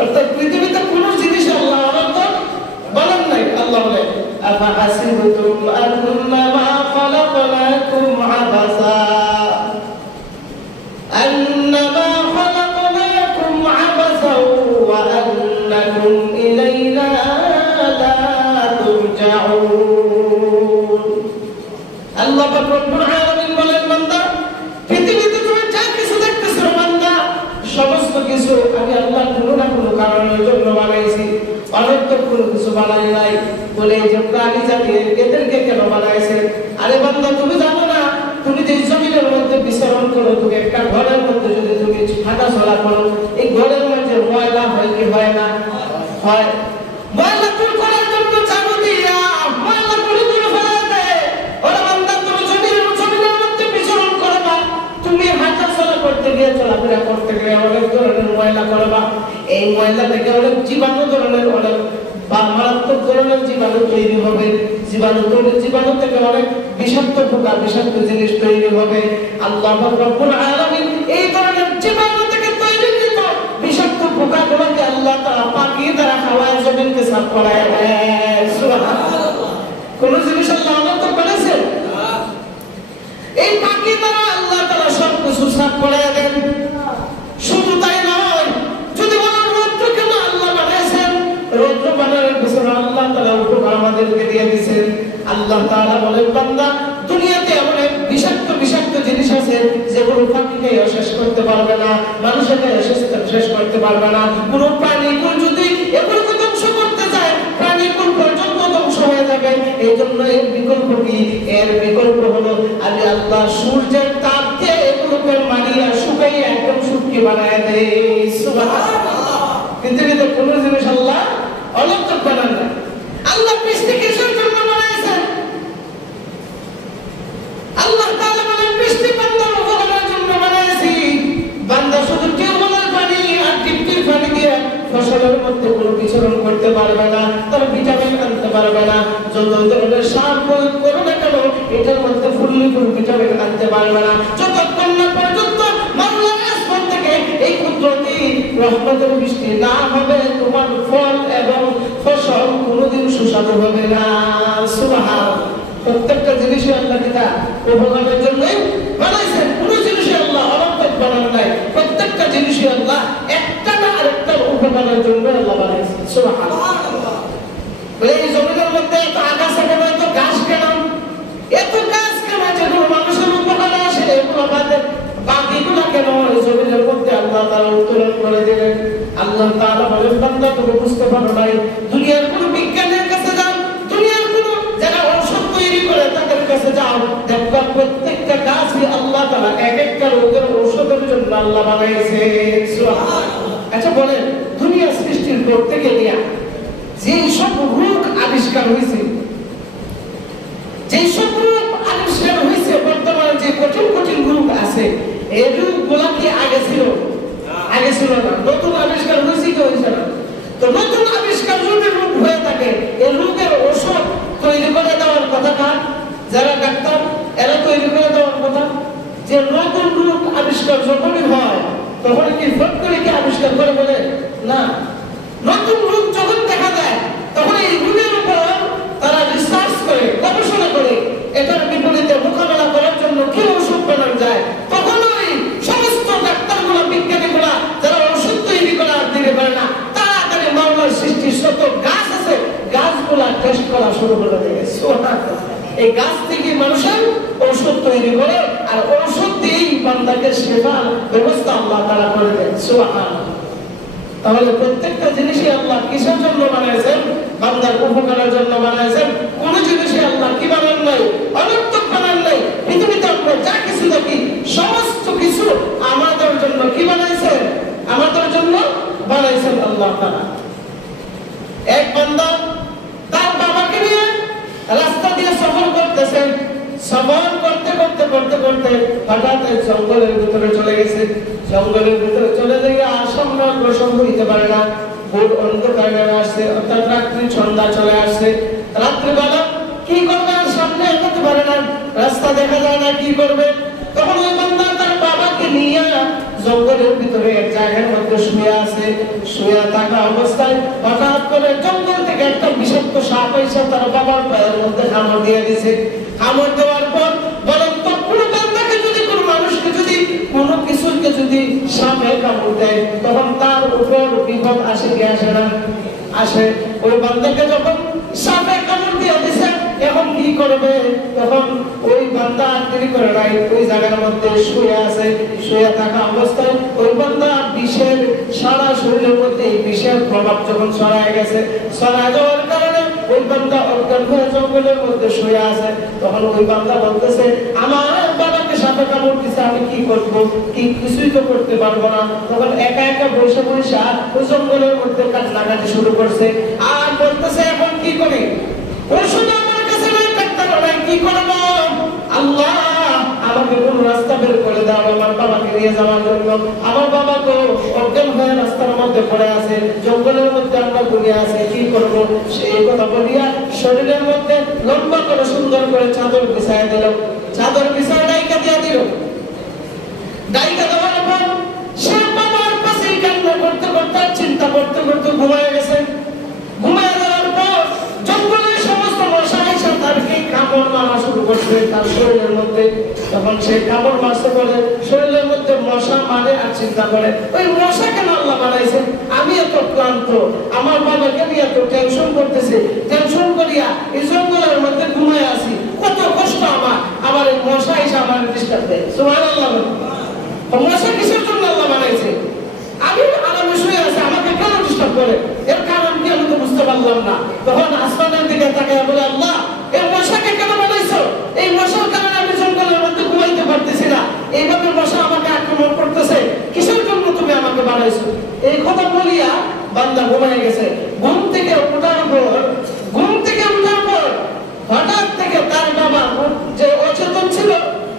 অর্থাৎ পৃথিবীতে কোনো জিনিস আল্লাহ অনন্ত বলেন নাই। আল্লাহ বলে আফাহাসিবতুম আন্নামা খালাকনাকুম আবাসা আন্নামা খালাকনাকুম আবাসা ওয়া আন্নাকুম ইলাইনা লা তুরজাউন। আল্লাহ রব্বুল আলামিন বলেন, বান্দা পৃথিবীতে তুমি যা কিছু দেখতেছো বান্দা, সমস্ত কিছু আমি আল্লাহ কোনো না কোনো কারণের জন্য বানাইছি, অনর্থক কোনো কিছু বানাই নাই। বলে যে প্রাণী জাতি এদেরকে কেন বানাইছে? আরে বান্দা তুমি জানো না, তুমি যে জমিনের মধ্যে বিচরণ করো, তুমি একটা ঘরের মধ্যে যদি তুমি হাঁটা চলা করো, এই ঘরের মধ্যে ময়লা হয় কি হয় না? হয়। ময়লা দূর করার জন্য চাবু দিয়া ময়লা গুলো দূর ফেলে দেয়। ওরে বান্দা তুমি জমিনের মধ্যে বিচরণ করবা, তুমি হাঁটা চলা করতে গিয়ে, চলাফেরা করতে গিয়ে অনেক ধরনের ময়লা করবা। এই ময়লা থেকে অনেক জীবাণু ধরনের, অনেক মারাত্মক ধরনের জীবাণু তৈরি হবে। জীবাণু থেকে অনেক বিষাক্ত পোকা, বিষাক্ত জিনিস তৈরি হবে। আল্লাহ রব্বুল আলামিন এই ধরনের জীবাণু থেকে তৈরিকৃত বিষাক্ত পোকাগুলোকে আল্লাহ তাআলা পাখি দ্বারা খাওয়ায় জমিনকে সাফ করায় দেয়। সুবহানাল্লাহ। কোন জিনিস আল্লাহ অনর্থক বানাইছেন? এই পাখি দ্বারা আল্লাহ তাআলা সব কিছু সাফ করায় দেন। শুধু তাই নয়, যদি বলেন রৌদ্র কেন আল্লাহ বানাইছেন, রৌদ্র বানানোর পিছনে আল্লাহ তাআলা উপকার আমাদেরকে দিয়ে দিয়েছেন। আল্লাহ তাআলা বলেন, বান্দা দুনিয়াতে অনেক বিষাক্ত জিনিস আছে যেগুলো পাখিকে শেষ করতে পারবে না, মানুষকে শেষ করতে পারবে না। কোন প্রাণীকুল যদি এগুলোকে ধ্বংস করতে যায়, প্রাণীকুল পর্যন্ত ধ্বংস হয়ে যাবে। এই জন্য এর বিকল্প কি? এর বিকল্প হলো আমি আল্লাহ সূর্যের তাপ দিয়ে এগুলোকে মারিয়া শুকাইয়ে একদম শুকিয়ে বানায় দেয়। সুবহানাল্লাহ। পৃথিবীতে কোন জিনিস আল্লাহ অনর্থক বানান না। আল্লাহ বৃষ্টি কিসের জন্য বানাইছেন? আল্লাহ তাআলা বলেন, বৃষ্টি বান্দার উপকারের জন্য বানাইছি। বান্দা শুধু টিউবওয়েলের পানি আর টিপটির পানি দিয়ে ফসলের মধ্যে কোনো বিচরণ করতে পারবে না, তার ভিটামিন আনতে পারবে না। যত ধরনের সার প্রয়োগ করো না কেন, এটার মধ্যে ফুললি ফুল ভিটামিন আনতে পারবে না, যতক্ষণ না পর্যন্ত মাওলার আসমান থেকে এই কুদরতি রহমতের বৃষ্টি না হবে, তোমার ফল এবং ফসল কোনোদিন সুস্বাদু হবে না। সুবহানাল্লাহ। প্রত্যেকটা জিনিসই আল্লাহ কিতা উপকারের জন্যই বানাইছেন। কোন জিনিসই আল্লাহ অনর্থক বানান নাই। প্রত্যেকটা জিনিসই আল্লাহ একটা না আরেকটার উপকারের জন্য আল্লাহ বানাইছেন। সুবহানাল্লাহ। বলে এই জমিনের মধ্যে এত আগাছা কেন, এত ঘাস কেন, এত গাছ কেন যেগুলো মানুষের উপকারে আসে, এগুলো বাকিগুলো কেন এই জমিনের মধ্যে আল্লাহ তাআলা উত্তোলন করে দিলেন। আল্লাহ তাআলা বলেন, বান্দা তুমি বুঝতে পারো নাই, দুনিয়ার কোন বিজ্ঞানের কাছে যাও, দুনিয়ার কোন যারা ঔষধ তৈরি করে তাদের কাছে যাও, দেখবা প্রত্যেকটা গাছই আল্লাহ তাআলা এক একটা রোগের ঔষধের জন্য আল্লাহ বানাইছে। সুবহানাল্লাহ। আচ্ছা বলেন, দুনিয়া সৃষ্টির পর থেকে নিয়ে যে সব রোগ আবিষ্কার হয়েছে, যে সব রোগ আবিষ্কার হয়েছে, বর্তমানে যে কঠিন রোগ আছে, এই রোগগুলা কি আগে ছিল? আগে ছিল না। নতুন আবিষ্কার হয়েছে কি হয়েছে না? তো নতুন আবিষ্কার যদি রোগ হয়ে থাকে, এই রোগের ওষুধ তৈরি করে দেওয়ার কথা কার? যারা ডাক্তার, এরা তৈরি করে দেওয়ার কথা। যে নতুন রোগ আবিষ্কার যখনই হয়, তখন কি ফট করে কি আবিষ্কার করে বলে না? নতুন রোগ যখন দেখা যায়, তখন এই রোগের উপর তারা রিসার্চ করে, গবেষণা করে, এটার বিপরীতে মোকাবেলা করার জন্য কি ওষুধ বানানো যায়, তখন ওই সমস্ত ডাক্তারগুলো, বিজ্ঞানীগুলা যারা ওষুধ তৈরি করা দিতে পারে না, তাড়াতাড়ি মাওলার সৃষ্টির শত গাছ আছে, গাছগুলা টেস্ট করা শুরু করে দেয়। এই গাছ থেকে মানুষের ঔষধ তৈরি করে, আর ঔষধ দিয়েই বান্দাকে সেবার ব্যবস্থা আল্লাহ তাআলা করে দেন। সুবহানাল্লাহ। তাহলে প্রত্যেকটা জিনিসই আল্লাহ কিসের জন্য বানাইছেন? বান্দার উপকারের জন্য বানাইছেন। কোন জিনিসই আল্লাহ কি বানান নাই? অনর্থক বানান নাই। পৃথিবীতে আমরা যা কিছু দেখি, সমস্ত কিছু আমাদের জন্য কি বানাইছেন? আমাদের জন্য বানাইছেন আল্লাহ তাআলা। এক বান্দা তার বাবাকে নিয়ে রাস্তা দিয়ে সফর করতেছেন। সফর করতে করতে করতে করতে হঠাৎ জঙ্গলের ভিতরে চলে গেছে। জঙ্গলের ভিতরে চলে গিয়ে আর সামনে অগ্রসর হইতে পারে না। ভোর অন্ধকার নেমে আসছে, অর্থাৎ রাত্রি সন্ধ্যা চলে আসছে। রাত্রিবেলা কি করবে? আর সামনে এগোতে পারে না, রাস্তা দেখা যায় না, কি করবে? তখন ওই বান্দা তার বাবাকে নিয়ে জঙ্গলের ভিতরে এক জায়গার মধ্যে শুয়ে আছে। শুয়ে থাকা অবস্থায় হঠাৎ করে জঙ্গল থেকে একটা বিষাক্ত সাপ এসে তার বাবার পায়ের মধ্যে কামড় দিয়ে দিয়েছে। কামড় দেওয়ার পর বলেন তো কোনো বান্দাকে যদি কোনো মানুষকে যদি কোনো কিছুকে যদি সাপে কামড় দেয় তখন তার উপর বিপদ আসে কি আসে না? আসে। ওই বান্দাকে যখন সাপে কামড় দিয়ে দিয়েছে এখন কি করবে? তখন ওই বান্দা দেরি করে নাই, ওই জায়গার মধ্যে শুয়ে আছে। শুয়ে থাকা অবস্থায় ওই বান্দা বিষের সারা শরীরের মধ্যে বিষের প্রভাব যখন ছড়ায় গেছে, ছড়ায় যাওয়ার কারণে ওই বান্দা অজ্ঞান হয়ে জঙ্গলের মধ্যে শুয়ে আছে। তখন ওই বান্দা বলতেছে আমার বাবাকে সাপে কামড় দিছে, আমি কি করবো? কি কিছুই তো করতে পারবো না। তখন একা একা বসে বসে ওই জঙ্গলের মধ্যে কান্নাকাটি শুরু করছে আর বলতেছে এখন কি করি? ওষুধ আমার কাছে নাই, ডাক্তার নাই, কি করবো? আল্লাহ আমাকে কোন রাস্তা বের করে দাও আমার বাবাকে নিয়ে যাওয়ার জন্য। আমার বাবা তো অজ্ঞান হয়ে রাস্তার মধ্যে পড়ে আছে, জঙ্গলের মধ্যে আমরা ঘুমিয়ে আছি, কি করবো? সেই কথা বলিয়া শরীরের মধ্যে লম্বা করে সুন্দর করে চাদর বিছায় দিল। চাদর বিছায় ডাইকা দিয়ে দিল। ডাইকা দেওয়ার পর সে বাবার পাশে কান্না করতে করতে চিন্তা করতে করতে ঘুমায় গেছে। ঘুমায় যাওয়ার পর জঙ্গলের সমস্ত মশা এসে তারকে কামড় মারা শুরু করছে তার শরীরের মধ্যে। তখন সে কামড় মারতে করে শরীরের মধ্যে মশা মারে আর চিন্তা করে ওই মশা কেন আল্লাহ বানাইছে? আমি এত ক্লান্ত, আমার বাবাকে নিয়ে এত টেনশন করতেছে, টেনশন করিয়া এই জঙ্গলের মধ্যে ঘুমায় আছি, কত কষ্ট আমার, আবার এই মশা এসে আমার ডিস্টার্ব দেয়। সুবহানাল্লাহ। মশা কিসের জন্য আল্লাহ বানাইছে? আমি আরামে শুয়ে আছি, আমাকে কেন ডিস্টার্ব করে? এর কারণ কি আমি তো বুঝতে পারলাম না। তখন আসমানের দিকে তাকায় বলে আল্লাহ এই মশাকে কেন বানাইছো? এই মশার কারণে আমি জঙ্গলের মধ্যে ঘুমাইতে পারতেছি না, এইভাবে মশা আমাকে আক্রমণ করতেছে, কিসের জন্য তুমি আমাকে বানাইছো? এই কথা বলিয়া বান্দা ঘুমায় গেছে। ঘুম থেকে ওঠার পর হঠাৎ থেকে তার বাবা যে অচেতন ছিল,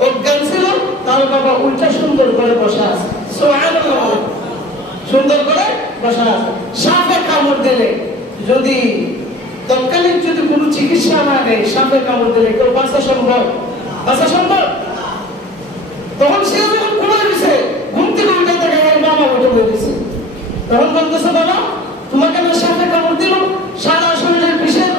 অজ্ঞান ছিল, তার বাবা উল্টা সুন্দর করে বসে আছে। সুবহানাল্লাহ। সুন্দর করে বসা আছে। সাপে কামড় দিলে যদি তৎকালীন যদি কোনো চিকিৎসা না নেই, সাপে কামড় দিলে কেউ বাঁচা সম্ভব? বাঁচা সম্ভব? তখন সে যখন ঘুমায় গেছে, ঘুম থেকে উঠে দেখে বাবা উঠে বলেছে। তখন বলতেছে বাবা তোমাকে না সাপে কামড় দিল, সারা শরীরের বিষের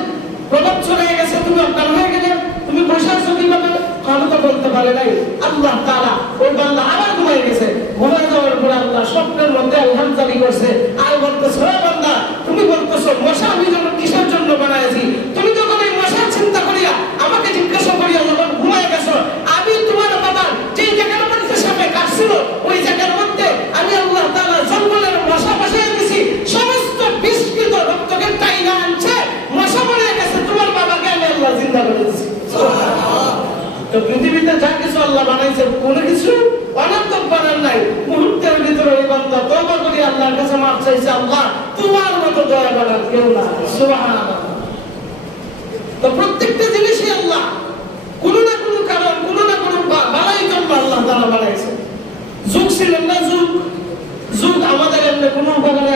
প্রভাব ছড়ে গেছে, তুমি অজ্ঞান হয়ে গেলে, তুমি বসে আছো কিভাবে? আমি তো বলতে পারে নাই। আল্লাহ তাআলা ওই বান্দা আবার ঘুমায় গেছে। ঘুমায় যাওয়ার পর আল্লাহ স্বপ্নের মধ্যে আলহাম জারি করছে আর বলতেছে হে বান্দা তুমি বলতেছো মশা আমি যখন কিসের জন্য বানাইছি, তুমি যখন এই মশার চিন্তা করিয়া আমাকে জিজ্ঞাসা করিয়া যখন ঘুমায় গেছো, আমি তোমার বাবা যেই জায়গার মধ্যে সাপে কাটছিল ওই জায়গার মধ্যে আমি আল্লাহ তাআলা জঙ্গলের মশা বসাইয়া দিছি, সমস্ত বিষকৃত রক্তকে টাইনা আনছে, মশা মরে গেছে, তোমার বাবাকে আমি আল্লাহ জিন্দা করে দিছি। তো পৃথিবীতে যা কিছু আল্লাহ বানাইছে কোনো কিছু অনন্তক বানান নাই। মুহূর্তের ভিতরে এই বান্দা তওবা করে আল্লাহর কাছে মাফ চাইছে, আল্লাহ তোমার মতো দয়া বানান কেউ না। সুবহানাল্লাহ। তো প্রত্যেকটা জিনিসই আল্লাহ কোনো না কোনো কারণ, কোনো না কোনো বালাই জন্য আল্লাহ তাআলা বানাইছে। যুগ ছিলেন না, যুগ আমাদের এমনি কোনো উপকারে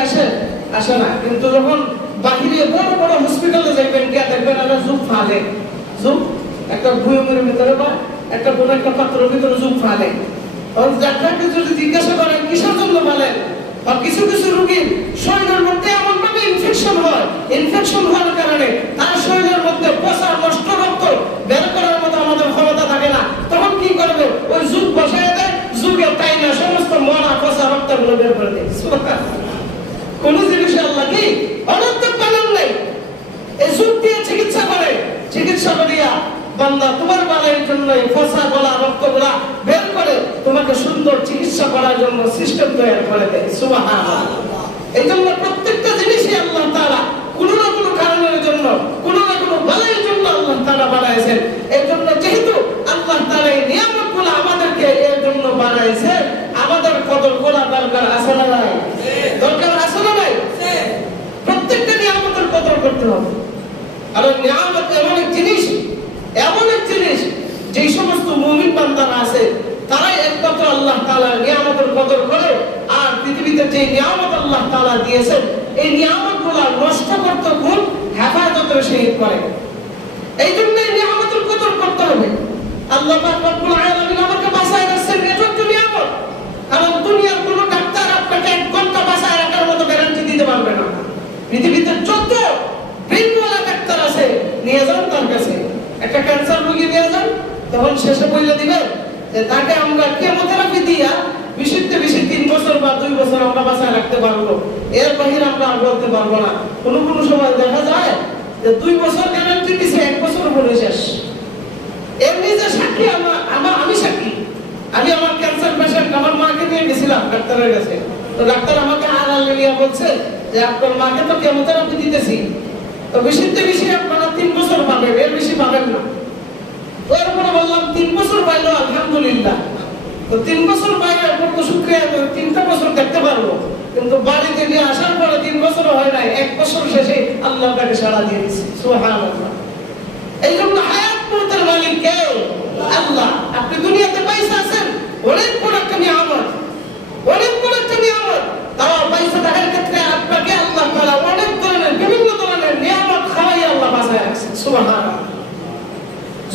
আসে না, কিন্তু যখন বাহিরে বড় বড় হসপিটালে যাইবেন গিয়া দেখবেন একটা যুগ ফালে, যুগ একটা ভুয়মের ভিতরে বা একটা কোনো একটা পাত্রের ভিতরে যুগ ফালে। ডাক্তারকে যদি জিজ্ঞাসা করেন কিসের জন্য বলেন, বা কিছু কিছু রোগীর শরীরের মধ্যে এমন ভাবে ইনফেকশন হয়, ইনফেকশন হওয়ার কারণে তার শরীরের মধ্যে পচা নষ্ট রক্ত বের করার মতো আমাদের ক্ষমতা থাকে না, তখন কি করবে? ওই যুগ বসায় দেয়, যুগে তাই না সমস্ত মরা পচা রক্তগুলো বের করে দেয়। কোন জিনিস আল্লাহ কি অনন্তক বানান নাই, এই যুগ দিয়ে চিকিৎসা করে, চিকিৎসা করিয়া বান্দা তোমার বালাইয়ের জন্য এই ফসা গলা রক্তগুলা বের করে তোমাকে সুন্দর চিকিৎসা করার জন্য সিস্টেম তৈরি করে দেয়। সুবহানাল্লাহ। এই জন্য প্রত্যেকটা জিনিসই আল্লাহ তাআলা কোনো না কোনো কারণের জন্য, কোনো না কোনো বালাইয়ের জন্য আল্লাহ তাআলা বানাইছেন। এই জন্য যেহেতু আল্লাহ তাআলা এই নিয়ামতগুলো আমাদেরকে এর জন্য বানাইছে, আমাদের কদর করা দরকার আছে না নাই? দরকার আছে না নাই? প্রত্যেকটা নিয়ামতের কদর করতে হবে। আর নিয়ামত এমন এক জিনিস যেই সমস্ত মুমিন বান্দারা আছে তারাই একমাত্র আল্লাহ তাআলার নিয়ামতের কদর করে। আর পৃথিবীতে যে নিয়ামত আল্লাহ তাআলা দিয়েছেন এই নিয়ামতগুলো নষ্ট করতে খুব হেফাজতের সহিত করে। এই জন্য এই নিয়ামতের কদর করতে হবে। আল্লাহ পাক রব্বুল আলামিন আমাকে বাঁচায় রাখছেন, এটা একটা নিয়ামত। কারণ দুনিয়ার তখন শেষে বলে দিবে যে তাকে আমরা কেমোথেরাপি দিয়া 20 বছর বা 2 বছর আমরা বাঁচায় রাখতে পারবো, এর বাহিরে আমরা আর বলতে পারবো না। কোনো সময় দেখা যায় যে 2 বছর গ্যারান্টি দিছে, 1 বছর পরে শেষ। এমনি যে সাক্ষী আমি সাক্ষী। আমি আমার ক্যান্সার পেশেন্ট আমার মাকে নিয়ে গেছিলাম ডাক্তারের কাছে। তো ডাক্তার আমাকে আড়ালে নিয়ে বলছে যে আপনার মাকে তো কেমোথেরাপি দিতেছি, তো বেশি আপনারা 3 বছর পাবেন, এর বেশি পাবেন না। তো এরপরে বললাম 3 বছর পাইলো আলহামদুলিল্লাহ। তো 3 বছর পাইলে এরপর তো শুক্রিয়া 3টা বছর দেখতে পারবো, কিন্তু বাড়িতে নিয়ে আসার পরে 3 বছর হয় নাই, 1 বছর শেষে আল্লাহ তাকে সাড়া দিয়ে দিয়েছে। সুবহানাল্লাহ। এই জন্য হায়াত মৌতের মালিক কে? আল্লাহ। আপনি দুনিয়াতে পয়সা আছেন, অনেক বড় একটা নিয়ামত, অনেক বড় একটা নিয়ামত। তাও পয়সা থাকার ক্ষেত্রে আপনাকে আল্লাহ তাআলা অনেক ধরনের বিভিন্ন ধরনের নিয়ামত খাওয়াই আল্লাহ বাঁচায় রাখছেন। সুবহানাল্লাহ।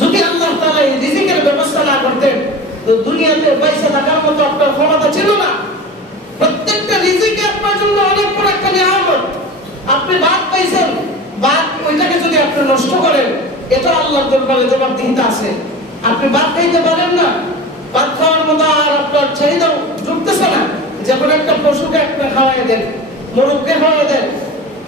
যদি আল্লাহ তাআলা এই রিজিকের ব্যবস্থা না করতেন তো দুনিয়াতে পয়সা থাকার মতো আপনার ক্ষমতা ছিল না। প্রত্যেকটা রিজিকে আপনার জন্য অনেক বড় একটা নিয়ামত। আপনি ভাত পাইছেন, ভাত ওইটাকে যদি আপনি নষ্ট করেন, এটা আল্লাহর দরবারে জবাবদিহিতা আছে। আপনি ভাত খাইতে পারেন না, ভাত খাওয়ার মতো আর আপনার চাহিদা জুটতেছে না, যেমন একটা পশুকে আপনি খাওয়াই দেন, মোরগকে খাওয়াই দেন,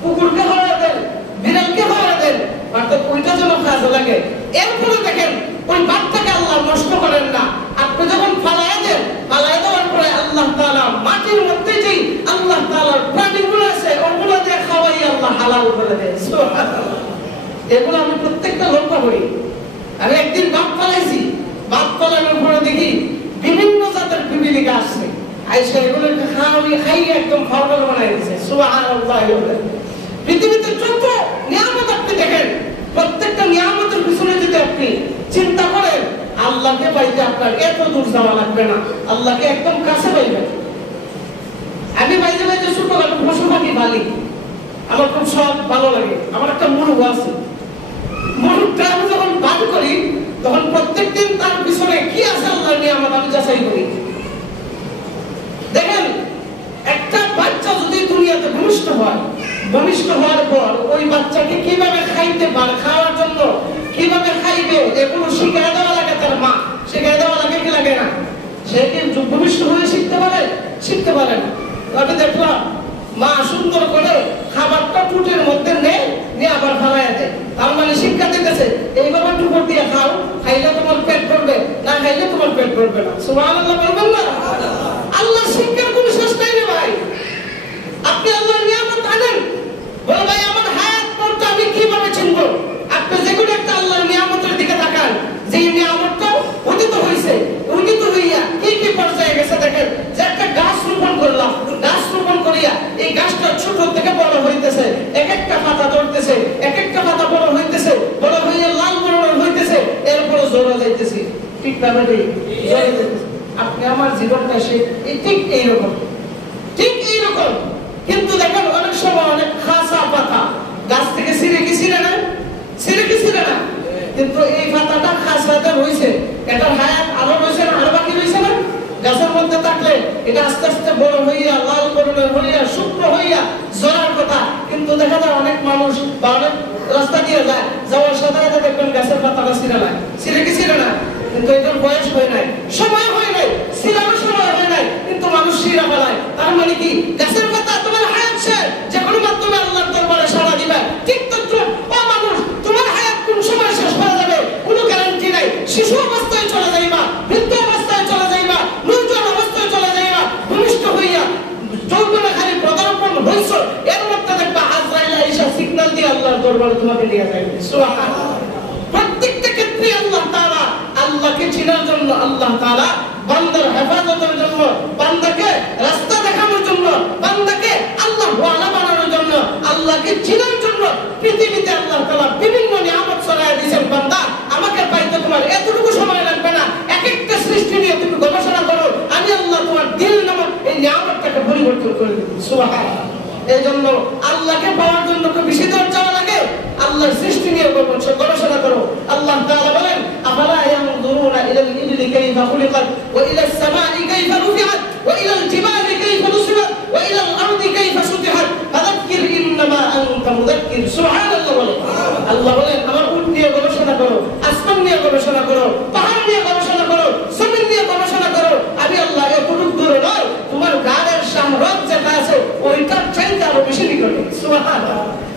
কুকুরকে খাওয়াই দেন, বিড়ালকে খাওয়াই দেন, অর্থাৎ ওইটা যেন কাজে লাগে। এরপরে দেখেন ওই ভাতটাকে আল্লাহ নষ্ট করেন না। আপনি যখন ফালাই দেন, ফালাই দেওয়ার পরে আল্লাহ তাআলা মাটির মধ্যে যেই আল্লাহ তাআলার প্রাণীগুলো আছে ওগুলো দিয়ে খাওয়াই আল্লাহ হালাল করে দেয়। সুবহানাল্লাহ। এগুলো আমি প্রত্যেকটা লক্ষ্য করি। আমি একদিন ভাত ফালাইছি, ভাত ফালানোর পরে দেখি বিভিন্ন জাতের পিপিলিকা আসছে, আইসা এগুলোকে খাই একদম খাওয়া বানাই দিয়েছে। সুবহানাল্লাহ। পৃথিবীতে যত নিয়ামত আপনি দেখেন, প্রত্যেকটা নিয়ামতের পিছনে যদি আপনি চিন্তা করেন, আল্লাহকে পাইতে আপনার এত দূর যাওয়া লাগবে না, আল্লাহকে একদম কাছে পাইবেন। আমি বাইরে ছোটখাটো পশু পাখি পালি, আমার খুব শখ, ভালো লাগে। আমার একটা মুরগ আছে, মুরগটা আমি যখন বাদ করি তখন প্রত্যেকদিন তার পিছনে কি আছে আল্লাহর নিয়ামত আমি যাচাই করি। দেখেন একটা বাচ্চা যদি দুনিয়াতে ভূমিষ্ঠ হয়, ভূমিষ্ঠ হওয়ার পর ওই বাচ্চাকে কিভাবে খাইতে পারে, খাওয়ার জন্য কিভাবে খাইবে, এগুলো শিখিয়ে দেওয়া লাগে তার মা। শিখিয়ে দেওয়া লাগে কি লাগে না? সে কি ভূমিষ্ঠ হয়ে শিখতে পারে? শিখতে পারে না। আমি দেখলাম মা সুন্দর করে খাবারটা টুটির মধ্যে নিয়ে আবার ফালাইয়া দেয়। তার মানে শিক্ষা দিতেছে এইভাবে টুকুর দিয়ে খাও, খাইলে তোমার পেট ভরবে, না খাইলে তোমার পেট ভরবে না। সুবহানাল্লাহ বলবেন না? আল্লাহ শিক্ষার কোনো শেষ নাই রে ভাই। আপনি আল্লাহর নিয়ামত আনেন, বলে ভাই আমার হায়াত পড়তে আমি কিভাবে চিনবো? আপনি যেগুলো একটা আল্লাহর নিয়ামতের দিকে তাকান, যে নিয়ামতটা অতীত হয়েছে, অতীত হইয়া কি পর্যায়ে গেছে দেখেন। যে একটা গাছ রোপণ করলাম, গাছ রোপণ করিয়া এই গাছটা ছোট থেকে বড় হইতেছে, এক একটা পাতা ধরতেছে, এক একটা পাতা বড় হইতেছে, বড় হইয়া লাল বর্ণের হইতেছে, এরপরে জোড়া যাইতেছে। ঠিক না ভাই? আপনি আমার জীবনটা ঠিক এইরকম, ঠিক এইরকম। কিন্তু দেখেন অনেক সময় অনেক খাসা পাতা গাছ থেকে ছিঁড়ে কি ছিঁড়ে না, ছিঁড়ে কি ছিঁড়ে না, কিন্তু এই পাতাটা খাসাতে রয়েছে, এটার হায়াত আরো রয়েছে না, আরো বাকি রয়েছে না। গাছের মধ্যে থাকলে এটা আস্তে আস্তে বড় হইয়া লাল বর্ণের হইয়া শুকনো হইয়া জড়ার কথা। কিন্তু দেখা যায় অনেক মানুষ বা অনেক রাস্তা দিয়ে যায়, যাওয়ার সাথে সাথে দেখবেন গাছের পাতাটা ছিঁড়ে না, ছিঁড়ে কি ছিঁড়ে না, কিন্তু এটার বয়স হয় নাই, সময় হয় নাই, ছিঁড়ানোর সময় হয় নাই, কিন্তু মানুষ ছিঁড়া ফেলায়। তার মানে কি গাছের পাতা তোমার হায়াত শেষ, যে কোনো মাধ্যমে আল্লাহর দরবারে সাড়া দিবে। ঠিক তদ্রুপ ও মানুষ, তোমার হায়াত কোন সময় শেষ হয়ে যাবে কোনো গ্যারান্টি নাই। শিশু অবস্থায় চলে যাইবা, বৃদ্ধ অবস্থায় চলে যাইবা, নূতন অবস্থায় চলে যাইবা, ভূমিষ্ঠ হইয়া যৌবনে খালি পদার্পণ হইছ, এর মধ্যে দেখবা আজরাইল আইসা সিগন্যাল দিয়ে আল্লাহর দরবারে তোমাকে নিয়ে যাবে। সুবহানাল্লাহ। প্রত্যেকটা ক্ষেত্রে আল্লাহ তাআলা আল্লাহকে চিনার জন্য, আল্লাহ তাআলা বান্দার হেফাজতের জন্য, বান্দাকে রাস্তা দেখানোর জন্য, বান্দাকে আল্লাহ ওয়ালা বানানোর জন্য, আল্লাহকে চিনার জন্য পৃথিবীতে আল্লাহ তাআলা বিভিন্ন নিয়ামত ছড়ায় দিয়েছেন। বান্দা আমাকে পাইতে তোমার এতটুকু সময় লাগবে না, এক একটা সৃষ্টি নিয়ে তুমি গবেষণা করো, আমি আল্লাহ তোমার দিল নামক এই নিয়ামতটাকে পরিবর্তন করে দেব। সুবহানাল্লাহ। এই জন্য আল্লাহকে পাওয়ার জন্য খুব বেশি দূর যাওয়া লাগে, আল্লাহর সৃষ্টি নিয়ে গবেষণা করো। আল্লাহ তাআলা বলেন আফালা ইয়ানজুরুনা ইলাল ইবলি কাইফা খুলিকাত ওয়া ইলাস সামাই কাইফা রুফিআত ওয়া ইলাল জিবালি কাইফা নুসিবাত ওয়া ইলাল আরদি কাইফা সুতিহাত ফাযাক্কির ইন্নামা আনতা মুযাক্কির। সুবহানাল্লাহ। আল্লাহ বলেন আমার উট নিয়ে গবেষণা করো, আসমান নিয়ে গবেষণা করো, পাহাড় ওইটার চাইতে আরো বেশি নিকটে। সুবহানাল্লাহ।